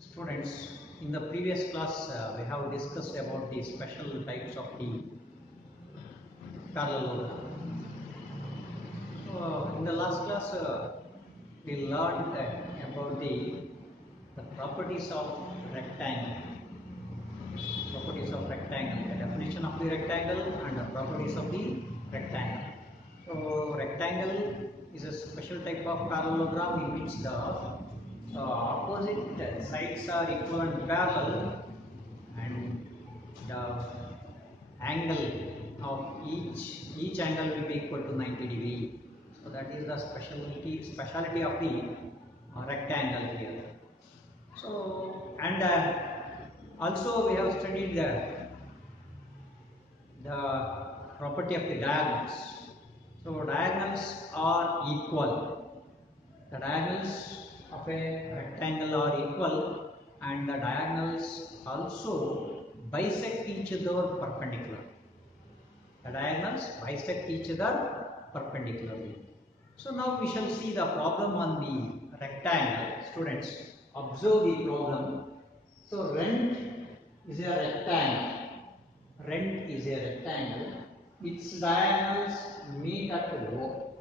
Students, in the previous class we have discussed about the special types of the parallelogram. So, in the last class we learned about the properties of rectangle. The definition of the rectangle and the properties of the rectangle. So, rectangle is a special type of parallelogram in which the opposite sides are equal and parallel, and the angle of each angle will be equal to 90 degree. So that is the speciality of the rectangle here. So, and also we have studied the property of the diagonals. So diagonals are equal. The diagonals of a rectangle are equal, and the diagonals also bisect each other perpendicular. The diagonals bisect each other perpendicularly. So now we shall see the problem on the rectangle. Students, observe the problem. So rent is a rectangle. Rent is a rectangle. Its diagonals meet at O.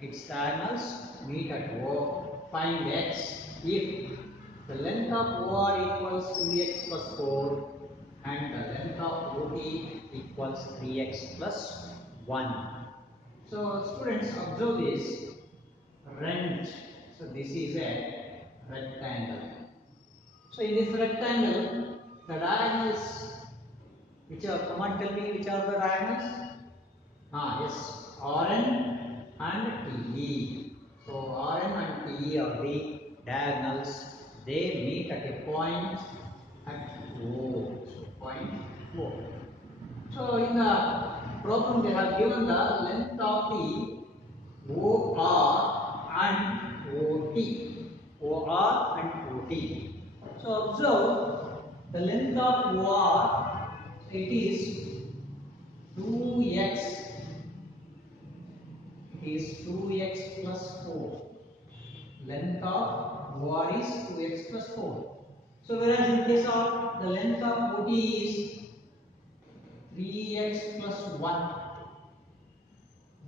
Its diagonals meet at O. Find x if the length of OR equals 2x plus 4 and the length of OT equals 3x plus 1. So students, observe this rent. So this is a rectangle. So in this rectangle, the diagonals which are, come on, tell me which are the diagonals? Yes, Rn and TE. So Rn and TE are the diagonals. They meet at a point at O. So point O. So in the problem they have given the length of the OR and OT. OR and OT. So observe the length of OR, it is 2x. It is 2x plus 4. Length of OR is 2x plus 4. So whereas in case of the length of OT is 3x plus 1.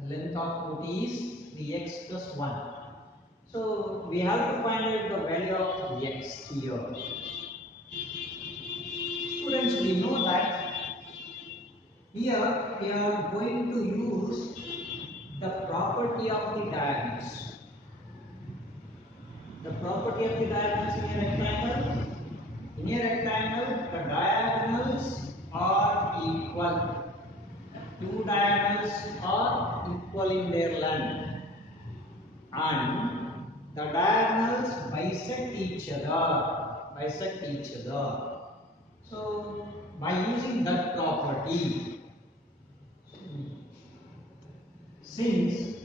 The length of OT is 3x plus 1. So we have to find out the value of x here. Students, we know that here we are going to use the property of the diagonals. The property of the diagonals in a rectangle. In a rectangle, the diagonals are equal. Two diagonals are equal in their length, and the diagonals bisect each other. So by using that property, since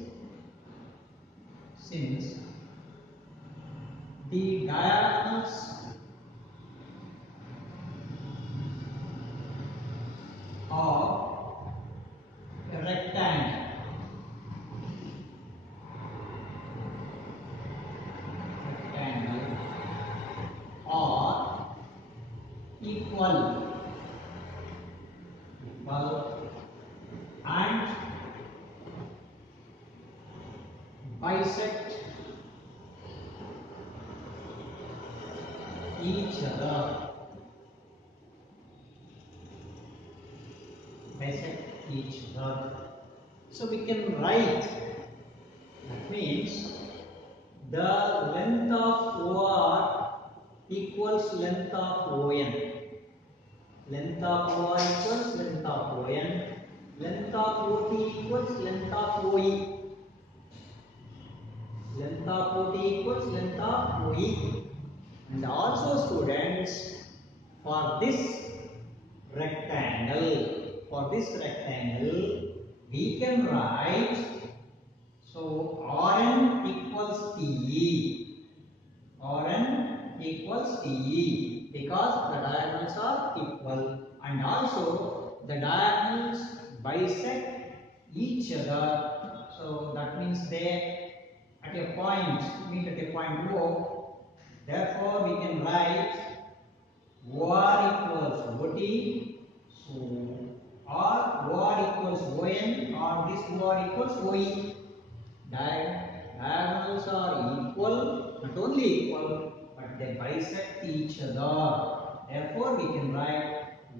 the diagonals of a rectangle are equal and bisect each other. So we can write, that means the length of OR equals length of ON. Length of OR equals length of ON. Length of OT equals length of OE. Length of OT equals length of OE. And also students, for this rectangle, we can write, so Rn equals TE. Rn equals TE because the diagonals are equal, and also the diagonals bisect each other. So that means they at a point, meet at a point O. Therefore, we can write OR equals OT. So, or OR equals ON, or this OR equals OE. Diagonals are equal, not only equal, but they bisect each other. Therefore, we can write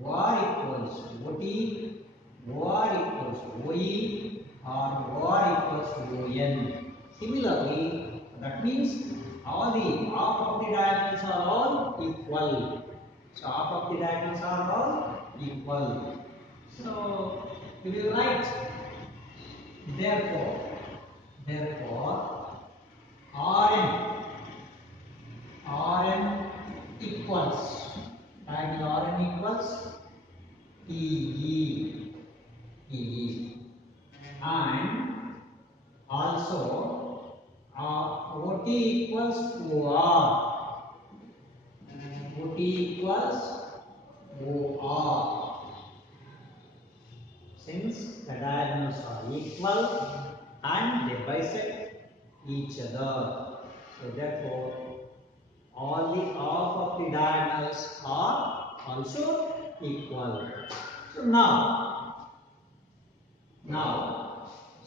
OR equals OT, OR equals OE, or OR equals ON. Similarly, that means all the half of the diagonals are all equal. So half of the diagonals are all equal. So we will write therefore Rn equals diagonal Rn equals TE and also OT equals OR. OT equals OR. Since the diagonals are equal and they bisect each other. So therefore, all the half of the diagonals are also equal. So now,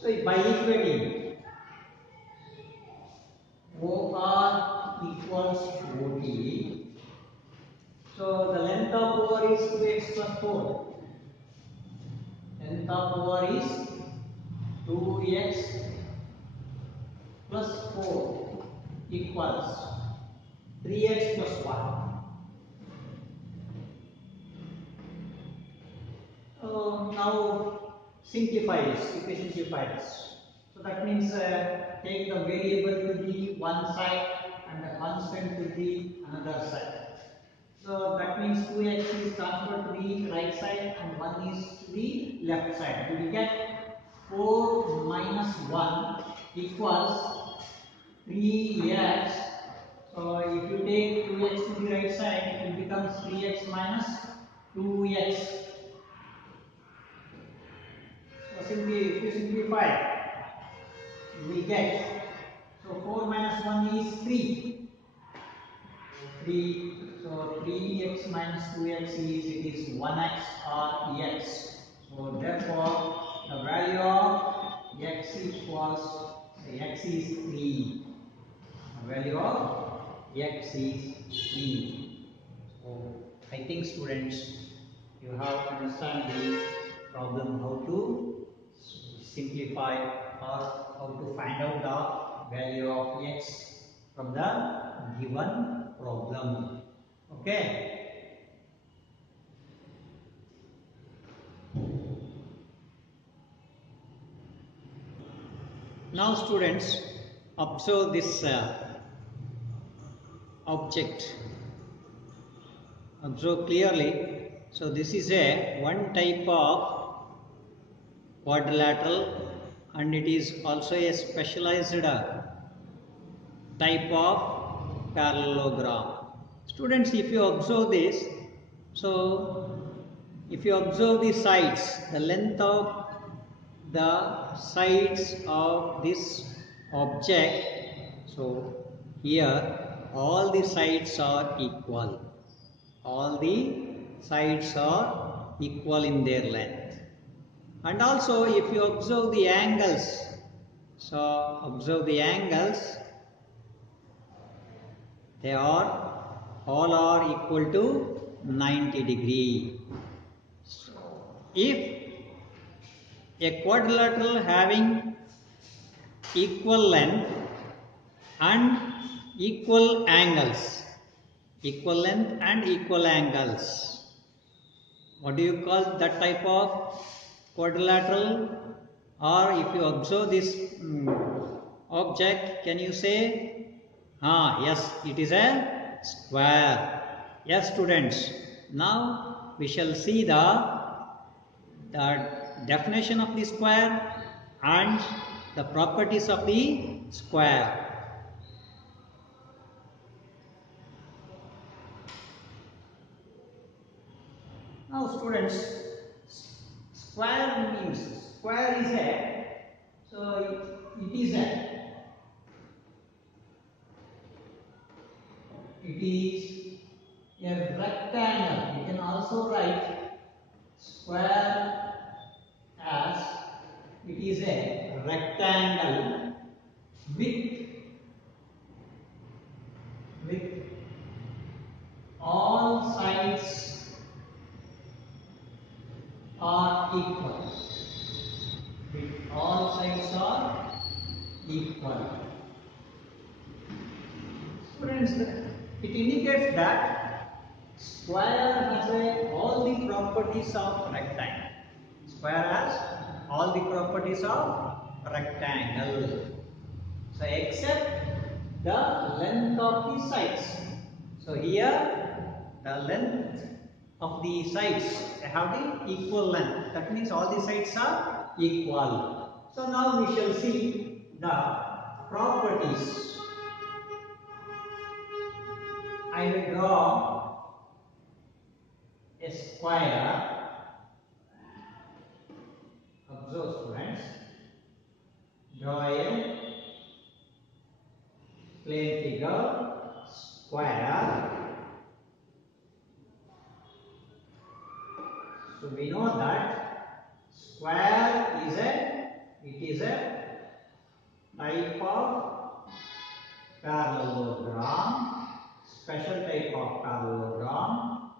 so by equating OR equals OT, so the length of OR is 2x plus 4. Length of OR is 2x plus 4 equals 3x plus 1. Now simplify this, if we simplify this. So that means take the variable to the one side and the constant to the another side. So that means 2x is transferred to the right side and 1 is to the left side. We will get 4 minus 1 equals 3x. So if you take 2x to the right side, it becomes 3x minus 2x. So simply, if you simplify, we get, so 4 minus 1 is 3. 3. So 3x minus 2x is, it is 1x or x. So therefore, the value of x equals, say x is 3. The value of x is 3. So I think students, you have to understand the problem how to simplify or how to find out the value of x from the given problem. Okay. Now students, observe this object. Observe clearly. So this is a one type of quadrilateral and it is also a specialized type of parallelogram. Students, if you observe this, so if you observe the sides, the length of the sides of this object, so here all the sides are equal. All the sides are equal in their length. And also if you observe the angles, so observe the angles, they are all are equal to 90 degree. So if a quadrilateral having equal length and equal angles, equal length and equal angles, what do you call that type of quadrilateral? Or if you observe this object, can you say, yes, it is a square. Yes students, now we shall see the definition of the square and the properties of the square. Now students, square means, square is a, so it is a it is a rectangle. You can also write square as it is a rectangle with all sides are equal. With all sides are equal. Students, it indicates that square has all the properties of rectangle. Square has all the properties of rectangle. So except the length of the sides. So here the length of the sides have the equal length. That means all the sides are equal. So now we shall see the properties. I will draw a square. Observe, students. Draw a plane figure, square. So we know that square is a type of parallelogram, special type of parallelogram,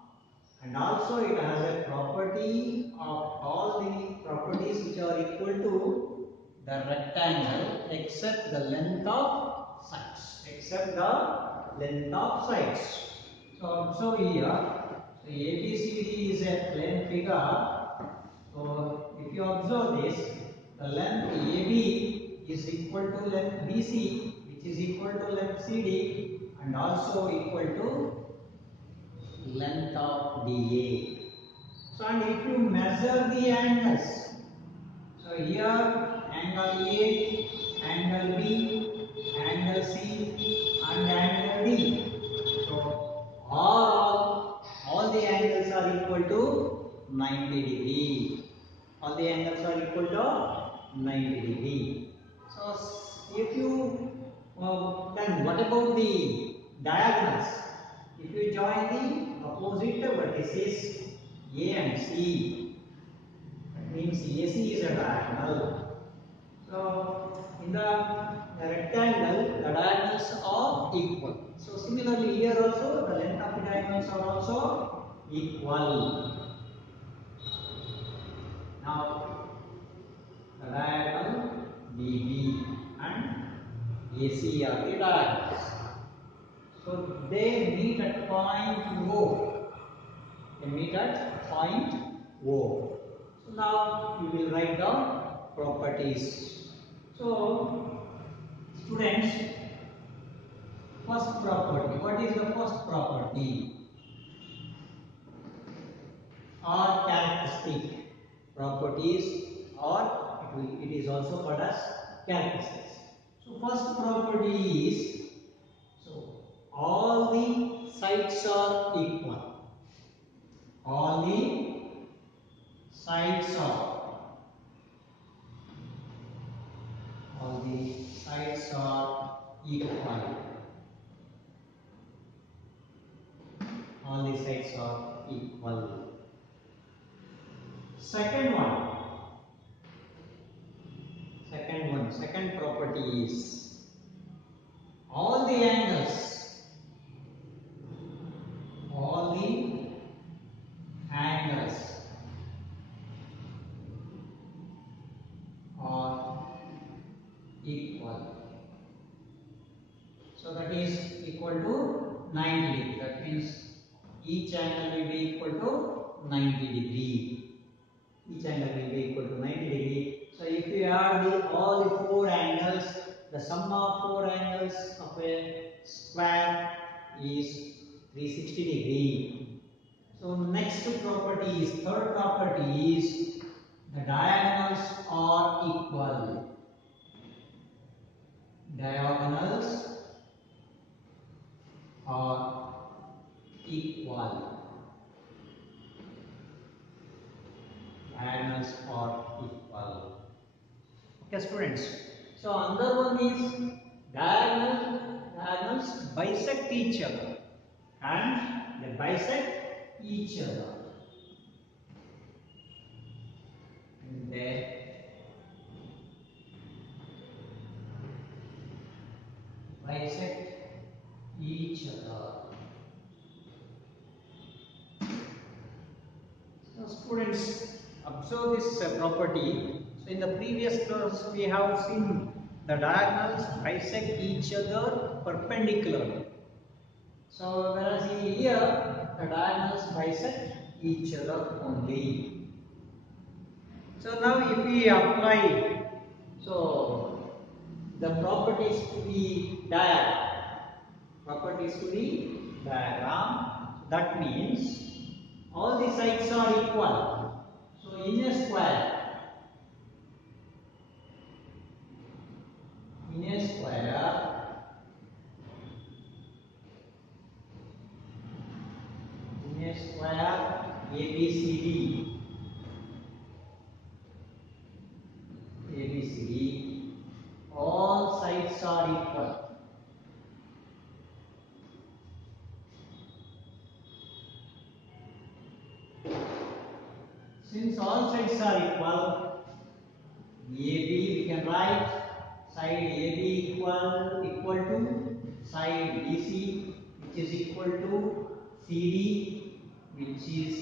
and also it has a property of all the properties which are equal to the rectangle except the length of sides. Except the length of sides. So observe here. So ABCD is a plane figure. So if you observe this, the length AB is equal to length BC, which is equal to length CD, and also equal to length of DA. So and if you measure the angles, so here angle A, angle B, angle C, and angle D. So all the angles are equal to 90 degree. All the angles are equal to 90 degree. So if you then what about the diagonals? If you join the opposite vertices A and C, that means AC is a diagonal. So in the rectangle, the diagonals are equal. So similarly here also the length of the diagonals are also equal. Now the diagonal BB and AC are the diagonals. So they meet at point O. They meet at point O. So now we will write down properties. So students, first property. What is the first property? Or characteristic. Properties or it is also called as characteristics. So first property is, so all the sides are equal. All the sides are equal. All the sides are equal. Second property is all the angles are equal. So that is equal to 90 degree. That means each angle will be equal to 90 degree. Each angle will be equal to 90 degree. So if you add all the four angles, the sum of four angles of a square is 360 degree. So next property is, third property is, the diagonals are equal. Diagonals are equal. Diagonals are equal. Okay, students. So another one is diagonals bisect each other. and they bisect each other. And they bisect each other. So students, observe this property. So in the previous class we have seen the diagonals bisect each other perpendicularly. So whereas here the diagonals bisect each other only. So now if we apply the properties to the diagram, that means all the sides are equal. So in a square, ABCD, all sides are equal. Since all sides are equal, AB we can write side AB equal to side BC, which is equal to CD, which is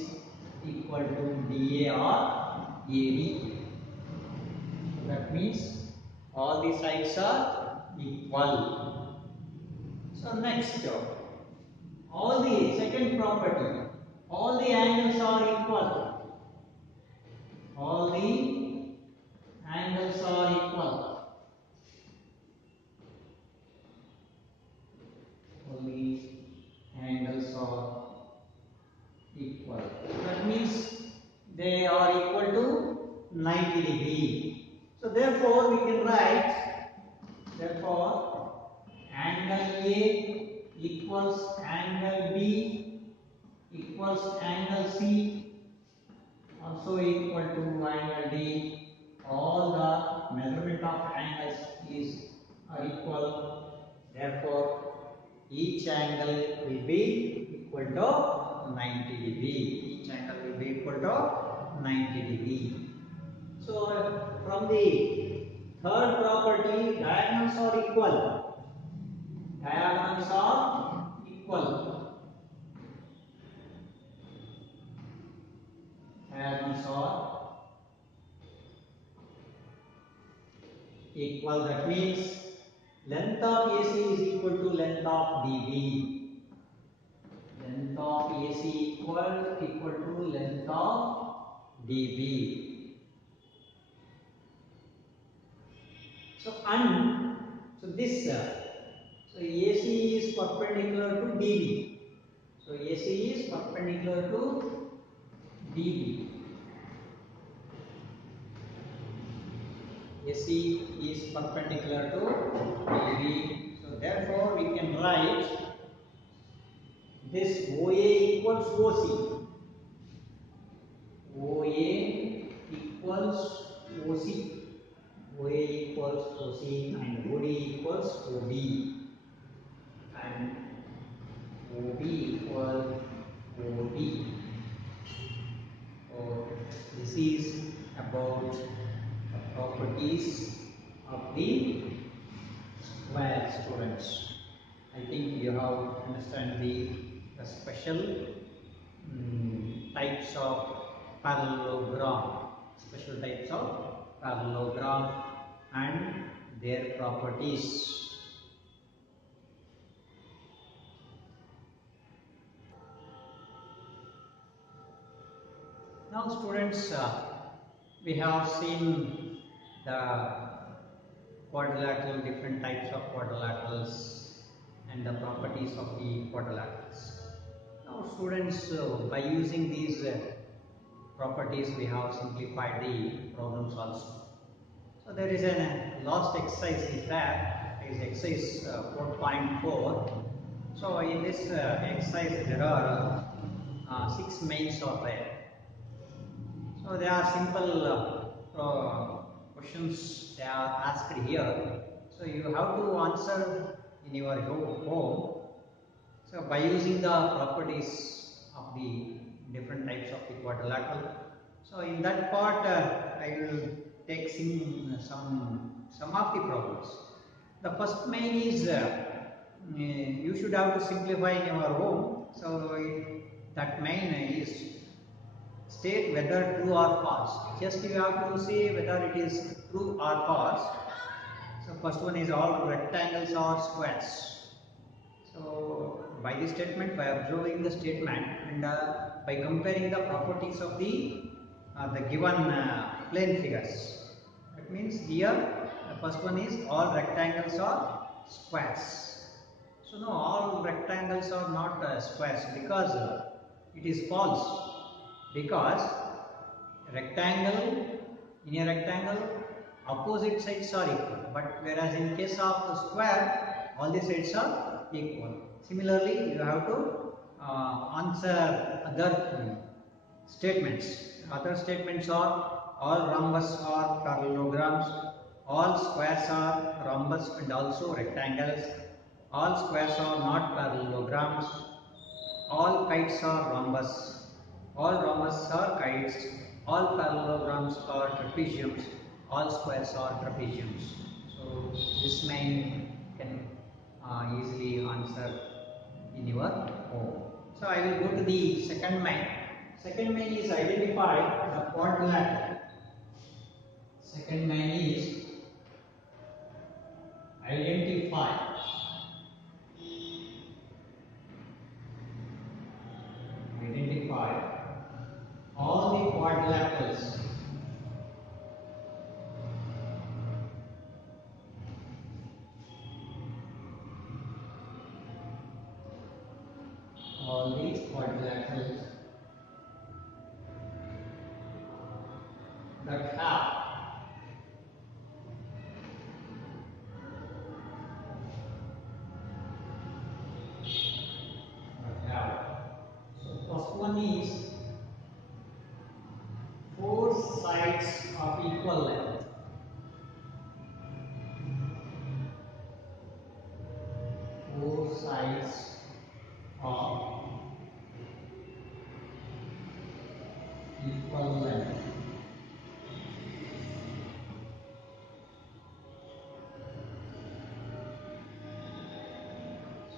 equal to DA or AB. That means all the sides are equal. So next, all the second property, all the angles are equal. All the angles are equal. All the angles are equal. That means they are equal to 90 degree. So therefore we can write, angle A equals angle B equals angle C also equal to angle D. All the measurement of angles are equal. Therefore each angle will be equal to 90 degree. Each angle will be equal to 90 degree. So from the third property, diagonals are equal. Diagonals are equal. Diagonals are equal. That means length of AC is equal to length of DB. Length of AC equal to length of DB. So AC is perpendicular to DB. So AC is perpendicular to DB. AC is perpendicular to DB. So therefore we can write this OA equals OC. OA equals OC. OA equals OC and OD equals OB. And OB equals OD. So this is about the properties of the square, students. I think you have understand the special types of parallelogram, and their properties. Now students, we have seen the different types of quadrilaterals and the properties of the quadrilaterals. Now students, by using these properties we have simplified the problems also. So there is a last exercise is there. It is exercise 4.4. So in this exercise there are 6 mains are there. So they are simple questions they are asked here. So you have to answer in your home. So by using the properties of the different types of the quadrilateral, so in that part I will take some of the problems. The first main is you should have to simplify in your home. So that main is state whether true or false. Just you have to say whether it is true or false. So first one is all rectangles or squares. So by this statement, by observing the statement and by comparing the properties of the given plane figures, that means here the first one is all rectangles or squares. So no, all rectangles are not squares, because it is false, because rectangle, in a rectangle opposite sides are equal, but whereas in case of a square all the sides are equal. Similarly, you have to answer other statements. Other statements are all rhombus are parallelograms, all squares are rhombus and also rectangles, all squares are not parallelograms, all kites are rhombus, all rhombus are kites, all parallelograms are trapeziums, all squares are trapeziums. So this main can easily answer in your home. So I will go to the second main. Second main is identify the quadrilateral. Second main is identify all the quadrilaterals. All these quadrilaterals that have so first one is four sides of equal length. Four sides of equal length.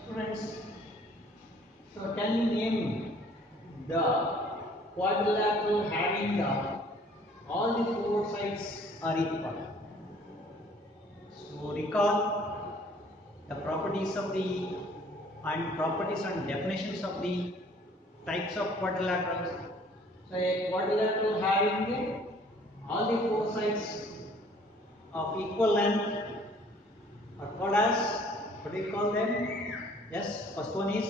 Students, so can you name the quadrilateral having all the four sides are equal? So recall the properties of the properties and definitions of the types of quadrilaterals. So a quadrilateral having all the four sides of equal length are called as, what do you call them? Yes, first one is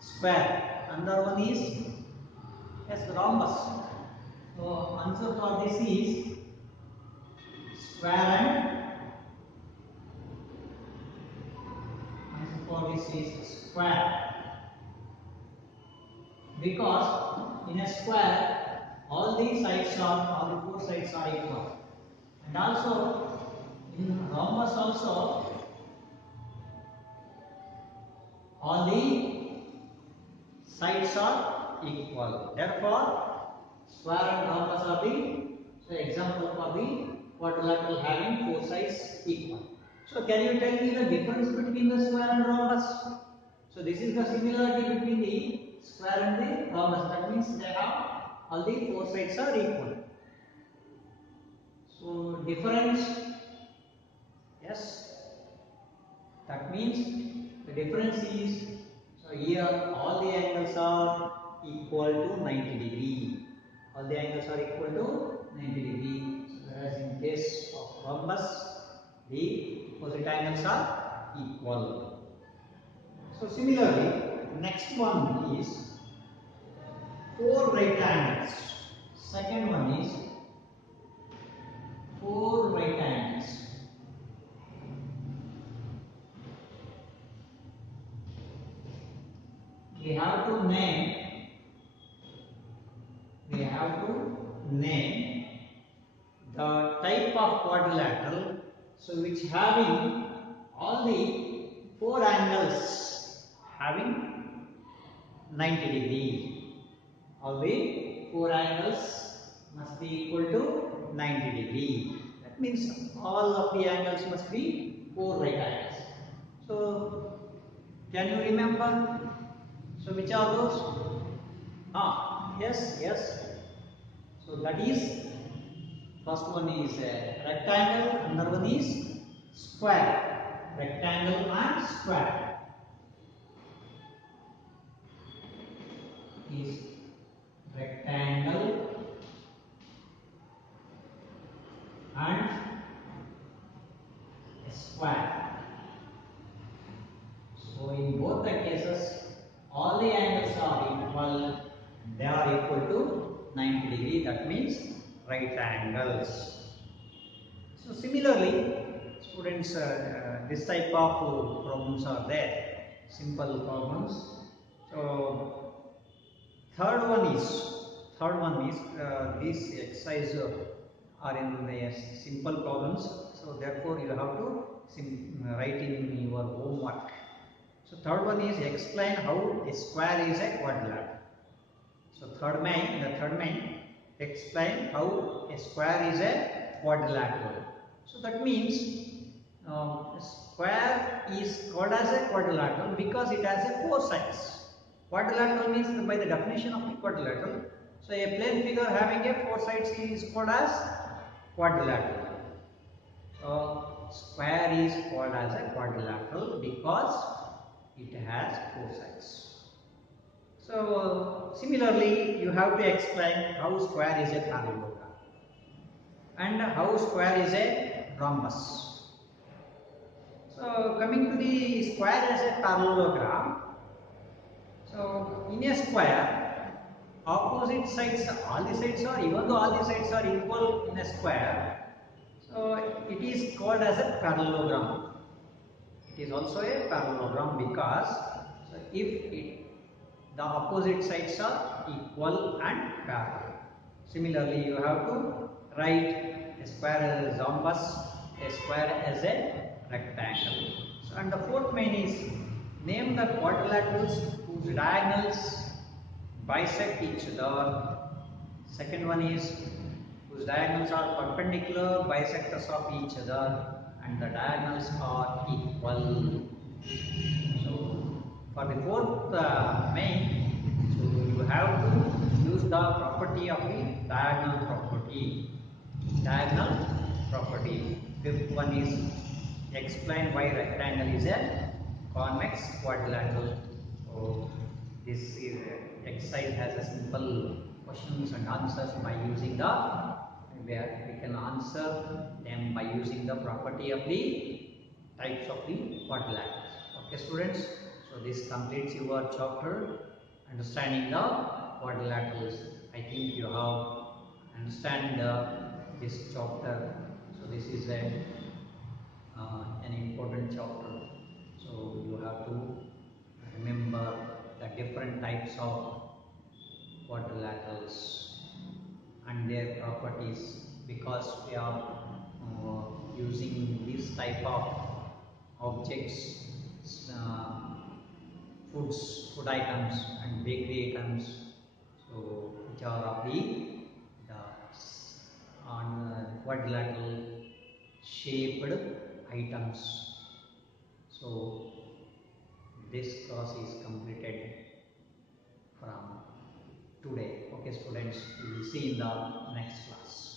square, another one is rhombus. So answer for this is square, and answer for this is square, because in a square all the four sides are equal, and also in rhombus also all the sides are equal. Therefore, square and rhombus are the example for the quadrilateral having four sides equal. So can you tell me the difference between the square and rhombus? So this is the similarity between the square and the rhombus. That means they have all the four sides are equal. So difference, yes, that means the difference is, so here all the angles are equal to 90 degree. All the angles are equal to 90 degree. So whereas in case of rhombus, the opposite angles are equal. So similarly, next one is four right angles. Second one is four right angles. We have to name the type of quadrilateral, so which having all the four angles, having 90 degree. All the four angles must be equal to 90 degree. That means all of the angles must be four right angles. So can you remember? So which are those? Yes. So that is, first one is a rectangle, another one is square. Rectangle and square is rectangle and square. So in both the cases, all the angles are equal. They are equal to 90 degree. That means right angles. So similarly, students, this type of problems are there. Simple problems. So third one is these exercise are in the simple problems. So therefore, you have to write in your homework. So third one is explain how a square is a quadrilateral. So the third main explain how a square is a quadrilateral. So that means square is called as a quadrilateral because it has a four sides. Quadrilateral means by the definition of the quadrilateral. So a plane figure having a four sides is called as quadrilateral. So square is called as a quadrilateral because it has four sides. So similarly, you have to explain how square is a parallelogram and how square is a rhombus. So coming to the square as a parallelogram. So in a square, opposite sides, all the sides are, even though all the sides are equal in a square, so it is called as a parallelogram. It is also a parallelogram because so the opposite sides are equal and parallel. Similarly, you have to write a square as a rhombus, a square as a rectangle. So, and the fourth main is name the quadrilaterals whose diagonals bisect each other. Second one is whose diagonals are perpendicular bisectors of each other and the diagonals are equal. So for the fourth main, so you have to use the property of the diagonal property. Diagonal property. Fifth one is explain why rectangle is a convex quadrilateral. So this is exercise has a simple questions and answers by using the where we can answer them by using the property of the types of the quadrilaterals. Okay, students. So this completes your chapter understanding the quadrilaterals. I think you have understand this chapter. So this is an important chapter. So you have to remember the different types of quadrilaterals and their properties because we are using this type of objects, food items and bakery items, so which are of the on quadrilateral shaped items. So this class is completed from today. Okay, students, we will see in the next class.